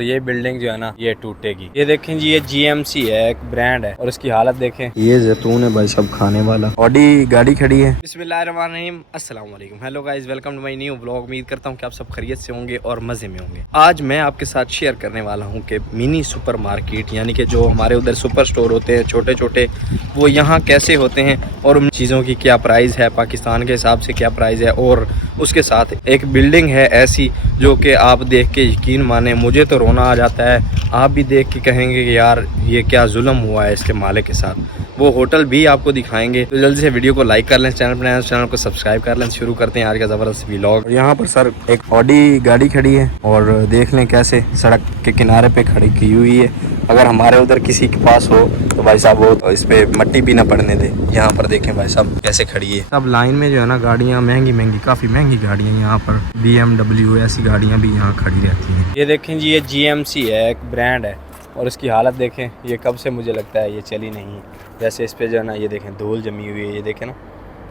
तो ये बिल्डिंग जो है ना ये टूटेगी। ये देखें जी, ये GMC है, एक ब्रांड है और इसकी हालत देखें। ये जैतून है भाई सब खाने वाला। ऑडी गाड़ी खड़ी है। बिस्मिल्लाहिर्रहमानिर्रहीम, अस्सलाम वालेकुम, hello guys, welcome to my new blog. उम्मीद करता हूँ कि आप सब खैरियत से होंगे और मजे में होंगे। आज मैं आपके साथ शेयर करने वाला हूँ कि मिनी सुपर मार्केट यानी कि जो हमारे उधर सुपर स्टोर होते हैं छोटे छोटे, वो यहाँ कैसे होते हैं और उन चीज़ों की क्या प्राइस है, पाकिस्तान के हिसाब से क्या प्राइस है। और उसके साथ एक बिल्डिंग है ऐसी जो कि आप देख के यकीन माने मुझे तो रोना आ जाता है, आप भी देख के कहेंगे कि यार ये क्या जुल्म हुआ है इसके मालिक के साथ। वो होटल भी आपको दिखाएंगे, तो जल्दी से वीडियो को लाइक कर लें, चैनल को सब्सक्राइब कर लें। शुरू करते हैं आज का ज़बरदस्त व्लॉग। यहाँ पर सर एक ऑडी गाड़ी खड़ी है और देख लें कैसे सड़क के किनारे पे खड़ी की हुई है। अगर हमारे उधर किसी के पास हो तो भाई साहब वो तो इस पे मट्टी भी ना पड़ने दे। यहाँ पर देखें भाई साहब कैसे खड़ी है। सब लाइन में जो है ना गाड़ियाँ महंगी काफ़ी महंगी गाड़ियाँ, यहाँ पर BMW ऐसी गाड़ियाँ भी यहाँ खड़ी रहती हैं। ये देखें जी, ये GMC है, एक ब्रांड है और इसकी हालत देखें। ये कब से मुझे लगता है ये चली नहीं है। जैसे इस पे जो है ना ये देखें धूल जमी हुई है, ये देखें ना,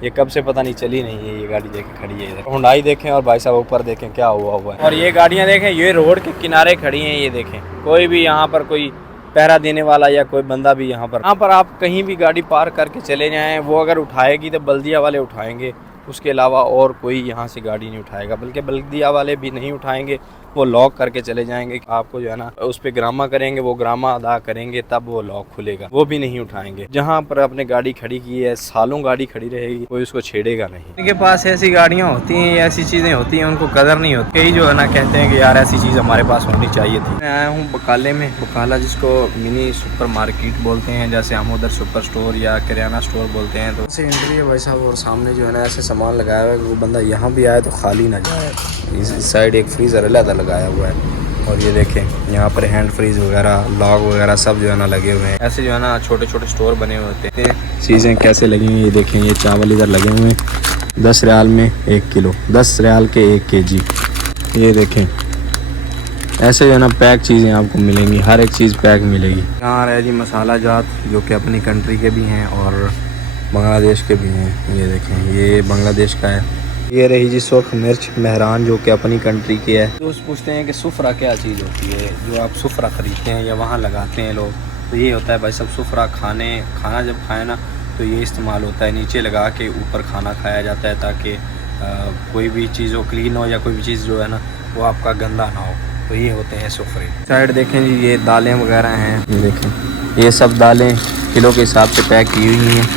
ये कब से पता नहीं चली नहीं है। ये गाड़ी देखें खड़ी है इधर। हुंडई देखें और भाई साहब ऊपर देखें क्या हुआ है। और ये गाड़ियाँ देखें, ये रोड के किनारे खड़ी हैं। ये देखें कोई भी यहाँ पर कोई पहरा देने वाला या कोई बंदा भी यहाँ पर आप कहीं भी गाड़ी पार्क करके चले जाएं, वो अगर उठाएगी तो बल्दिया वाले उठाएंगे, उसके अलावा और कोई यहाँ से गाड़ी नहीं उठाएगा। बल्कि बल्दिया वाले भी नहीं उठाएंगे, वो लॉक करके चले जाएंगे। आपको जो है ना उस पर ग्रामा करेंगे, वो ग्रामा अदा करेंगे तब वो लॉक खुलेगा, वो भी नहीं उठाएंगे। जहाँ पर आपने गाड़ी खड़ी की है, सालों गाड़ी खड़ी रहेगी, कोई उसको छेड़ेगा नहीं। इनके पास ऐसी गाड़ियाँ होती हैं, ऐसी चीज़ें होती हैं, उनको कदर नहीं होती। कई जो है ना कहते हैं कि यार ऐसी चीज़ हमारे पास होनी चाहिए थी। मैं आया हूँ बकाले में, बकाला जिसको मिनी सुपर मार्केट बोलते हैं, जैसे हम उधर सुपर स्टोर या किराना स्टोर बोलते हैं। तो ऐसे एंट्री है भाई साहब और सामने जो है ना ऐसे सामान लगाया हुआ है, वो बंदा यहाँ भी आए तो खाली ना जाए। इस साइड एक फ्रीज़र अलग लगाया हुआ है और ये देखें यहाँ पर हैंड फ्रीज वगैरह, लॉक वगैरह सब जो है ना लगे हुए हैं। ऐसे जो है ना छोटे छोटे स्टोर बने हुए होते हैं। चीज़ें कैसे लगी हुई ये देखें। ये चावल इधर लगे हुए हैं 10 रियाल में 1 किलो, 10 रियाल के 1 kg। ये देखें ऐसे जो है ना पैक चीज़ें आपको मिलेंगी, हर एक चीज़ पैक मिलेगी। यहाँ रहे जी मसाला जात जो कि अपनी कंट्री के भी हैं और बांग्लादेश के भी हैं। ये देखें ये बांग्लादेश का है। ये रही जी सुर्ख मिर्च मेहरान जो कि अपनी कंट्री की है। दोस्त पूछते हैं कि सुफरा क्या चीज़ होती है, जो आप सुफरा ख़रीदते हैं या वहाँ लगाते हैं लोग, तो ये होता है भाई सब सुफरा। खाना जब खाए ना तो ये इस्तेमाल होता है, नीचे लगा के ऊपर खाना खाया जाता है ताकि कोई भी चीज़ हो क्लीन हो या कोई भी चीज़ जो है ना वो आपका गंदा ना हो। तो ये होते हैं सुफरे। साइड देखें जी, ये दालें वगैरह हैं। ये देखें ये सब दालें किलो के हिसाब से पैक की हुई हैं।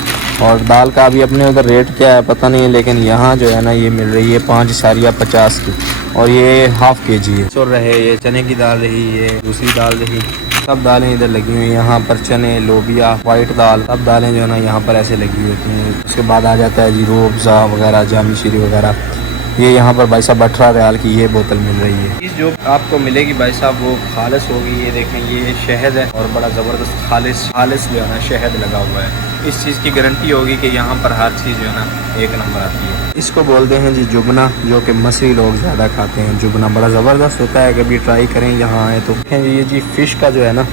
और दाल का अभी अपने उधर रेट क्या है पता नहीं है, लेकिन यहाँ जो है ना ये मिल रही है 5.50 की और ये ½ kg है। सुर रहे ये चने की दाल रही, ये दूसरी दाल रही, सब दालें इधर लगी हुई हैं। यहाँ पर चने, लोबिया, वाइट दाल, सब दालें जो है ना यहाँ पर ऐसे लगी होती हैं। उसके बाद आ जाता है जी रूअफ़ज़ा वगैरह, जामी शीरी वगैरह। ये यहाँ पर भाई साहब 18 रियाल की ये बोतल मिल रही है। चीज़ जो आपको मिलेगी भाई साहब वो खालिस होगी। ये देखें ये शहद है और बड़ा ज़बरदस्त खालिस जो है ना शहद लगा हुआ है। इस चीज़ की गारंटी होगी कि यहाँ पर हर चीज़ जो है ना एक नंबर आती है। इसको बोलते हैं जी जुबना, जो कि मसरी लोग ज़्यादा खाते हैं। जुबना बड़ा ज़बरदस्त होता है, कभी ट्राई करें यहाँ आए तो। ये जी फ़िश का जो है ना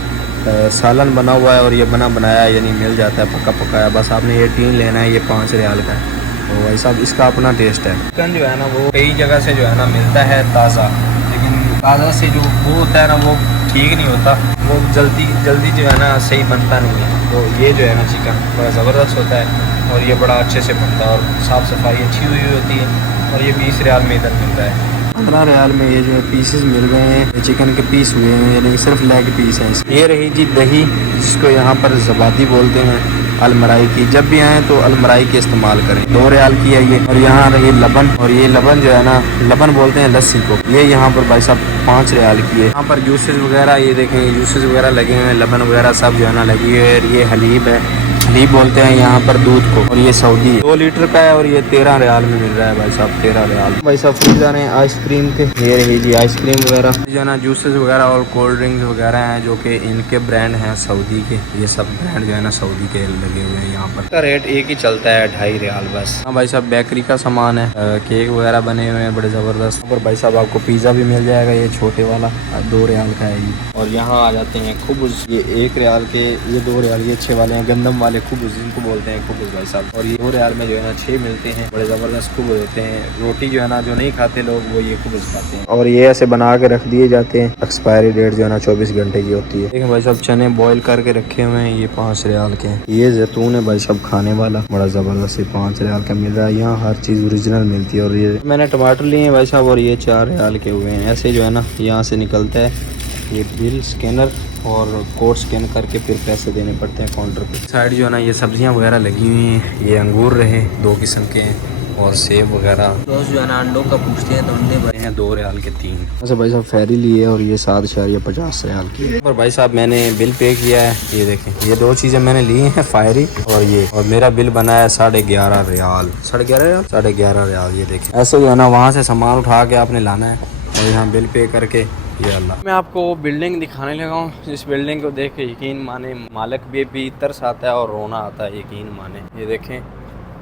सालन बना हुआ है और ये बना बनाया यानी मिल जाता है पका पकाया। बस आपने ये टीन लेना है, ये 5 रियाल का है। तो भाई साहब इसका अपना टेस्ट है। चिकन जो है ना वो कई जगह से जो है ना मिलता है ताज़ा, लेकिन ताज़ा से जो वो होता है ना वो ठीक नहीं होता, वो जल्दी जो है ना सही बनता नहीं है। तो ये जो है ना चिकन बड़ा ज़बरदस्त होता है और ये बड़ा अच्छे से बनता है और साफ़ सफाई अच्छी हुई होती है। और ये 20 रियाल में इधर मिलता है। 15 रियाल में ये जो है पीसेस मिल रहे हैं, चिकन के पीस हुए हैं, यानी सिर्फ लेग पीस हैं। ये रही जी दही, जिसको यहाँ पर ज़बादी बोलते हैं, अलमराई की। जब भी आएँ तो अलमराई के इस्तेमाल करें। 2 रियाल की है ये। और यहाँ रही लबन, और ये लबन जो है ना लबन बोलते हैं लस्सी को। ये यहाँ पर भाई साहब 5 रियाल की है। यहाँ पर जूसेस वगैरह ये देखें, जूसेस वगैरह लगे हुए हैं, लबन वगैरह सब जो है ना लगी हुई है। ये हलीब है, हलीब बोलते हैं यहाँ पर दूध को। और ये सऊदी 2 लीटर का है और ये 13 रियाल में मिल रहा है भाई साहब, 13 रियाल। भाई साहब फ्रीजर हैं आइसक्रीम के। ये रही जी आइसक्रीम वगैरह जो है ना, जूसेस वगैरह और कोल्ड ड्रिंक्स वगैरह हैं जो कि इनके ब्रांड हैं सऊदी के। ये सब ब्रांड जो है ना सऊदी के लगे हुए हैं। यहाँ पर का रेट एक ही चलता है 2.5 रियाल बस। हाँ भाई साहब बेकरी का सामान है, केक वगैरह बने हुए हैं बड़े ज़बरदस्त। और भाई साहब आपको पिज़्ज़ा भी मिल जाएगा, ये छोटे वाला 2 रियाल का है ये। और यहाँ आ जाते हैं खुब्ज़, ये 1 रियाल के, ये 2 रियाल, ये अच्छे वाले हैं, गंदम वाले ये खुबुज इनको बोलते हैं, खुबुज भाई साहब। और ये 2 रियाल में जो है ना 6 मिलते हैं, बड़े ज़बरदस्त खुबुज होते हैं। रोटी जो है ना जो नहीं खाते लोग वो ये खुबुज खाते हैं और ये ऐसे बना के रख दिए जाते हैं। एक्सपायरी डेट जो है ना 24 घंटे की होती है। देखिए भाई साहब चने बॉईल करके रखे हुए हैं, ये 5 रियाल के हैं। ये जैतून है भाई साहब खाने वाला, बड़ा ज़बरदस्त 5 रियाल का मिल रहा है। यहाँ हर चीज़ ओरिजिनल मिलती है। और ये मैंने टमाटर लिए हैं भाई साहब और ये 4 रियाल के हुए हैं। ऐसे जो है ना यहाँ से निकलता है ये बिल स्कैनर और कोड स्कैन करके फिर पैसे देने पड़ते हैं काउंटर पे। साइड जो है ना ये सब्जियां वगैरह लगी हुई हैं। ये अंगूर रहे 2 किस्म के हैं और सेब वगैरह। दोस्त जो है ना अंडों का पूछते हैं तो अंडे भरे हैं 2 रियाल के 3। अच्छा भाई साहब फेरी लिए और ये 7.50 रियाल की। और भाई साहब मैंने बिल पे किया है, ये देखें ये 2 चीज़ें मैंने ली हैं, फायरी और ये। और मेरा बिल बना है 11.5 रियाल, 11.5 रियाल। ये देखें ऐसे जो है ना वहाँ से सामान उठा के आपने लाना है और यहाँ बिल पे करके ये अल्लाह। मैं आपको बिल्डिंग दिखाने लगा हूँ, जिस बिल्डिंग को देख के यकीन माने मालिक भी तरस आता है और रोना आता है, यकीन माने। ये देखें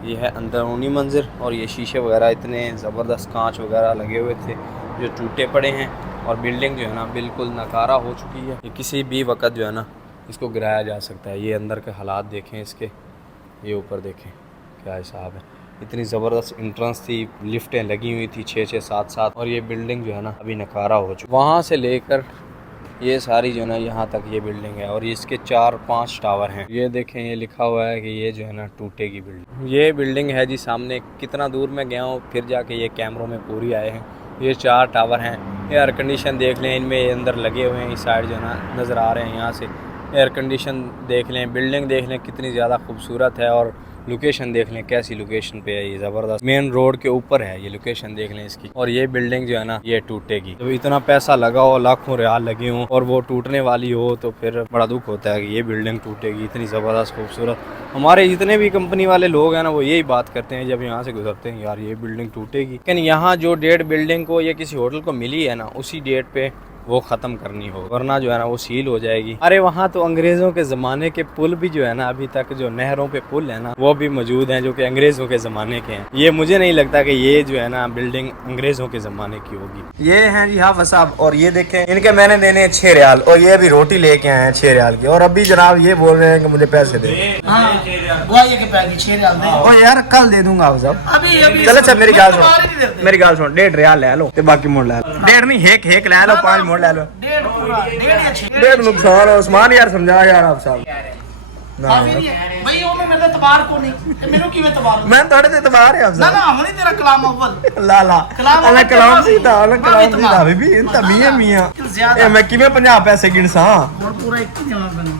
ये है अंदरूनी मंजर और ये शीशे वगैरह इतने ज़बरदस्त कांच वगैरह लगे हुए थे जो टूटे पड़े हैं। और बिल्डिंग जो है ना बिल्कुल नकारा हो चुकी है। ये किसी भी वक्त जो है ना इसको गिराया जा सकता है। ये अंदर के हालात देखें इसके, ये ऊपर देखें क्या हिसाब है। इतनी ज़बरदस्त इंट्रेंस थी, लिफ्टें लगी हुई थी 6-6 7-7। और ये बिल्डिंग जो है ना अभी नकारा हो चुकी। वहाँ से लेकर ये सारी जो है ना यहाँ तक ये बिल्डिंग है और इसके 4-5 टावर हैं। ये देखें ये लिखा हुआ है कि ये जो है ना टूटेगी बिल्डिंग। ये बिल्डिंग है जी सामने, कितना दूर मैं गया हूँ फिर जाके ये कैमरों में पूरी आए हैं। ये 4 टावर हैं। एयर कंडीशन देख लें, इनमें अंदर लगे हुए हैं। इस साइड जो है ना नज़र आ रहे हैं, यहाँ से एयर कंडीशन देख लें। बिल्डिंग देख लें कितनी ज़्यादा खूबसूरत है और लोकेशन देख लें कैसी लोकेशन पे है। ये ज़बरदस्त मेन रोड के ऊपर है, ये लोकेशन देख लें इसकी। और ये बिल्डिंग जो है ना ये टूटेगी। जब इतना पैसा लगा हो, लाखों रियाल लगे हों और वो टूटने वाली हो तो फिर बड़ा दुख होता है कि ये बिल्डिंग टूटेगी। इतनी ज़बरदस्त खूबसूरत, हमारे जितने भी कंपनी वाले लोग हैं ना वो यही बात करते हैं जब यहाँ से गुजरते हैं, यार ये बिल्डिंग टूटेगी। लेकिन यहाँ जो डेट बिल्डिंग को या किसी होटल को मिली है ना उसी डेट पे वो ख़त्म करनी हो, वरना जो है ना वो सील हो जाएगी। अरे वहाँ तो अंग्रेज़ों के ज़माने के पुल भी जो है ना अभी तक जो नहरों पे पुल है ना वो भी मौजूद हैं जो कि अंग्रेज़ों के ज़माने के हैं। ये मुझे नहीं लगता कि ये जो है ना बिल्डिंग अंग्रेज़ों के ज़माने की होगी। ये हैं जी हाफ़िज़ साहब और ये देखें इनके मैंने देने हैं 6 रियाल और ये अभी रोटी लेके आए हैं 6 रियाल की। और अभी जनाब ये बोल रहे हैं कि मुझे पैसे दे। यार कल दे दूंगा आप साहब। चलो अच्छा मेरी गाल सुन, 1.5 रियाल ले लो बाकी मोड़ ले लो। 1.5 नहीं हेक ले लो, 5 मोड़ ले लो। 1.5 नुकसान है उस्मान यार, समझा यार आप साहब। मैं थोड़े से तबार है आप मैं किमें 50 पैसे गिनसा।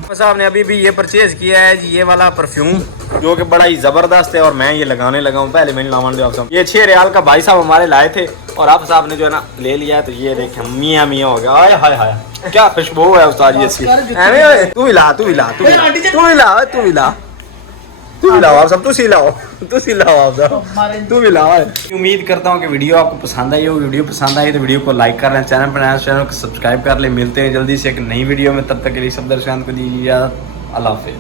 साहब ने अभी भी ये परचेज किया है जी, ये वाला परफ्यूम जो कि बड़ा ही जबरदस्त है और मैं ये लगाने लगा हूँ। पहले मैंने लावन दिया, ये 6 रियाल का भाई साहब हमारे लाए थे और आप साहब ने जो है ना ले लिया है। तो ये देखें मियाँ मियाँ हो गया। हाय हाय हाय क्या खुशबू है उस्ताद जी इसकी। तू ही ला आप सब, तू भी लाओ। उम्मीद करता हूँ कि वीडियो आपको पसंद आई हो। वीडियो पसंद आई तो वीडियो को लाइक कर लें, चैनल पर नया चैनल को सब्सक्राइब कर लें। मिलते हैं जल्दी से एक नई वीडियो में, तब तक के लिए सब दर्शकों को दीजिए इजाज़त। अल्लाह हाफ़िज़।